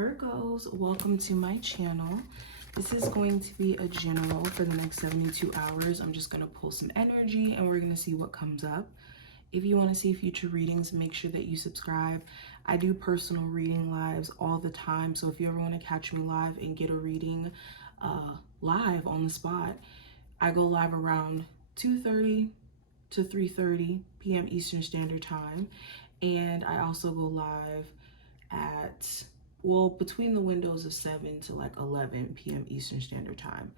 Virgos, welcome to my channel. This is going to be a general for the next 72 hours. I'm just going to pull some energy and we're going to see what comes up. If you want to see future readings, make sure that you subscribe. I do personal reading lives all the time, so if you ever want to catch me live and get a reading live on the spot, I go live around 2:30 to 3:30 p.m. Eastern Standard Time, and I also go live at, well, between the windows of 7 to like 11 p.m. Eastern Standard Time.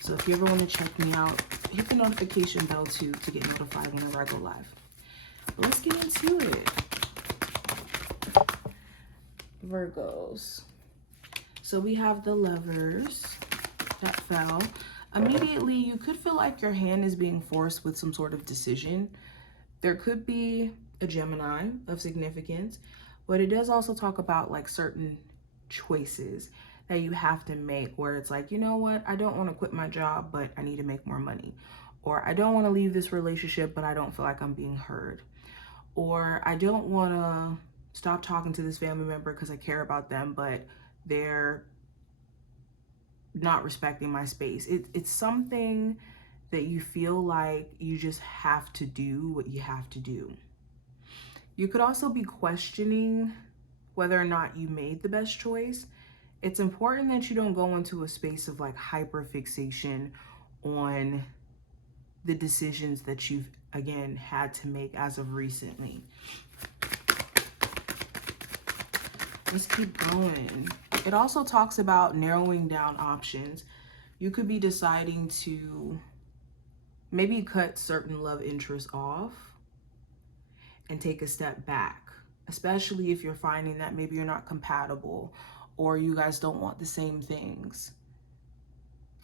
So if you ever want to check me out, hit the notification bell too to get notified whenever I go live. But let's get into it. Virgos. So we have the Lovers that fell. Immediately, you could feel like your hand is being forced with some sort of decision. There could be a Gemini of significance, but it does also talk about like certain choices that you have to make where it's like, you know what, I don't want to quit my job, but I need to make more money. Or I don't want to leave this relationship, but I don't feel like I'm being heard. Or I don't want to stop talking to this family member because I care about them, but they're not respecting my space. It's something that you feel like you just have to do what you have to do. You could also be questioning whether or not you made the best choice. It's important that you don't go into a space of like hyperfixation on the decisions that you've, again, had to make as of recently. Let's keep going. It also talks about narrowing down options. You could be deciding to maybe cut certain love interests off and take a step back, especially if you're finding that maybe you're not compatible or you guys don't want the same things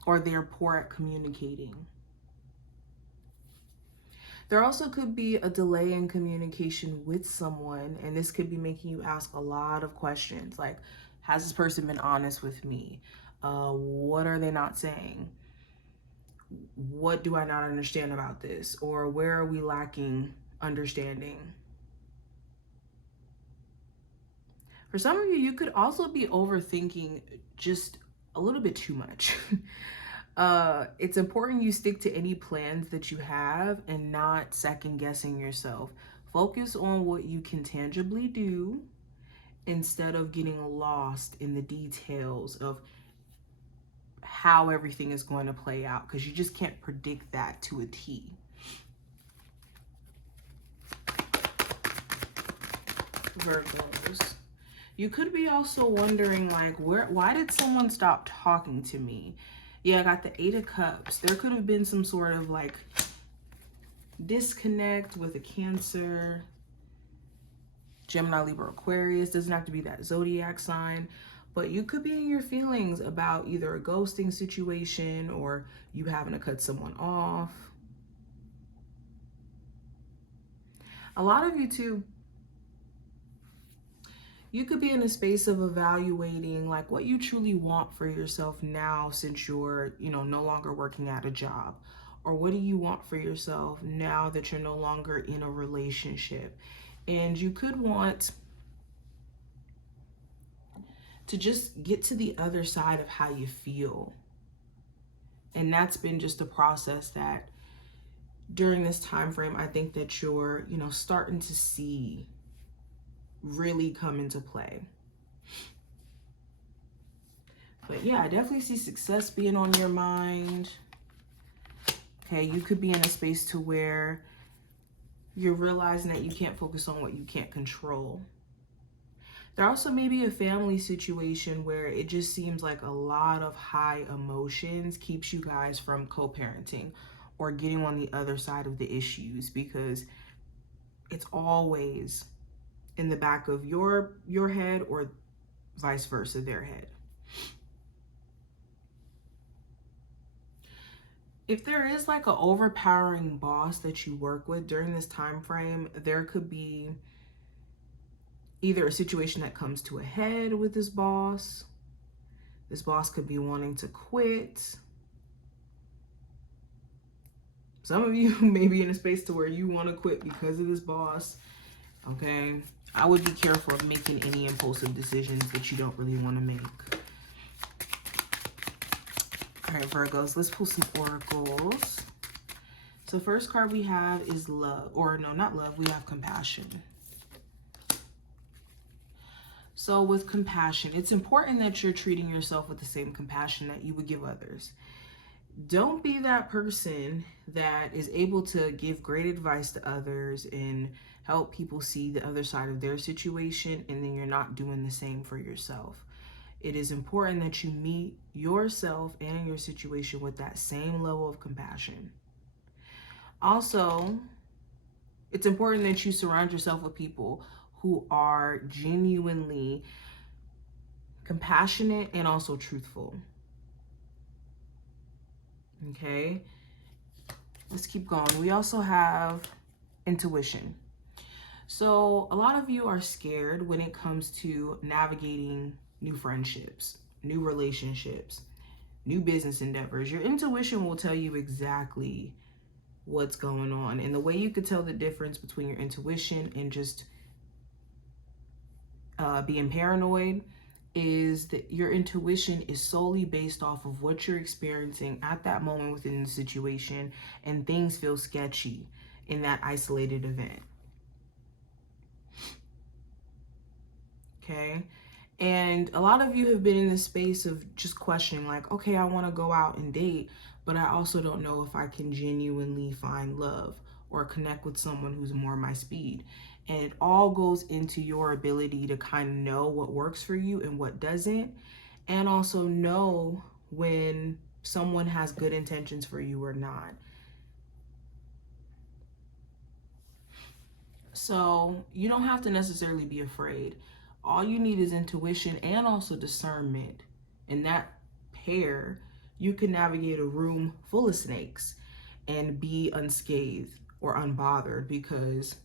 or they're poor at communicating. There also could be a delay in communication with someone, and this could be making you ask a lot of questions like, has this person been honest with me? What are they not saying? What do I not understand about this? Or where are we lacking understanding? For some of you, you could also be overthinking just a little bit too much. It's important you stick to any plans that you have and not second guessing yourself. Focus on what you can tangibly do instead of getting lost in the details of how everything is going to play out, because you just can't predict that to a T. Virgos. You could be also wondering like, why did someone stop talking to me? Yeah, I got the 8 of Cups. There could have been some sort of like disconnect with a Cancer, Gemini, Libra, Aquarius. Doesn't have to be that zodiac sign, but you could be in your feelings about either a ghosting situation or you having to cut someone off. A lot of you too, you could be in a space of evaluating like what you truly want for yourself now since you're, no longer working at a job. Or what do you want for yourself now that you're no longer in a relationship? And you could want to just get to the other side of how you feel. And that's been just a process that during this time frame, I think that you're, starting to see really come into play. But yeah, I definitely see success being on your mind. Okay, you could be in a space to where you're realizing that you can't focus on what you can't control. There also may be a family situation where it just seems like a lot of high emotions keeps you guys from co-parenting or getting on the other side of the issues, because it's always in the back of your head or vice versa, their head. If there is like an overpowering boss that you work with during this time frame, there could be either a situation that comes to a head with this boss. This boss could be wanting to quit. Some of you may be in a space to where you want to quit because of this boss. Okay. I would be careful of making any impulsive decisions that you don't really want to make. All right, Virgos, let's pull some oracles. So first card we have is love, or no, not love, we have compassion. So with compassion, it's important that you're treating yourself with the same compassion that you would give others. Don't be that person that is able to give great advice to others and help people see the other side of their situation, and then you're not doing the same for yourself. It is important that you meet yourself and your situation with that same level of compassion. Also, it's important that you surround yourself with people who are genuinely compassionate and also truthful. Okay, let's keep going. We also have intuition. So a lot of you are scared when it comes to navigating new friendships, new relationships, new business endeavors. Your intuition will tell you exactly what's going on. And the way you could tell the difference between your intuition and just being paranoid is that your intuition is solely based off of what you're experiencing at that moment within the situation, and things feel sketchy in that isolated event. Okay. And a lot of you have been in this space of just questioning, like, okay, I want to go out and date, but I also don't know if I can genuinely find love or connect with someone who's more my speed. And it all goes into your ability to kind of know what works for you and what doesn't, and also know when someone has good intentions for you or not. So you don't have to necessarily be afraid. All you need is intuition and also discernment. In that pair, you can navigate a room full of snakes and be unscathed or unbothered, because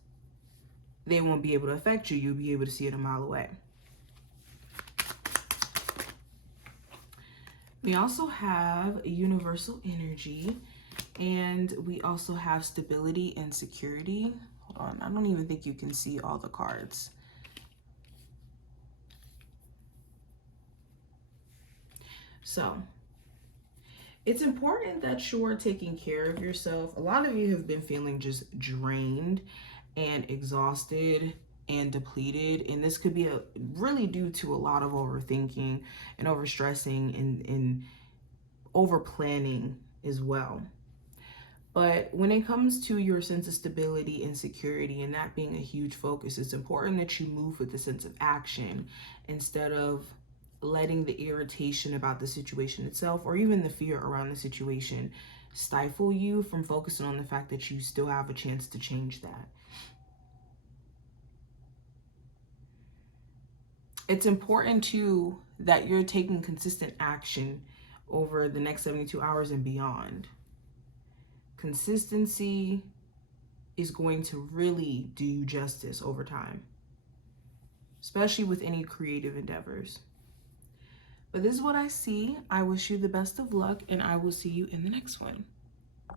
they won't be able to affect you. You'll be able to see it a mile away. We also have a universal energy, and we also have stability and security. Hold on, I don't even think you can see all the cards. So it's important that you're taking care of yourself. A lot of you have been feeling just drained and exhausted and depleted, and this could be really due to a lot of overthinking and overstressing and over planning as well. But when it comes to your sense of stability and security, and that being a huge focus, it's important that you move with a sense of action instead of letting the irritation about the situation itself, or even the fear around the situation, stifle you from focusing on the fact that you still have a chance to change that. It's important too that you're taking consistent action over the next 72 hours and beyond. Consistency is going to really do you justice over time, especially with any creative endeavors. But this is what I see. I wish you the best of luck, and I will see you in the next one.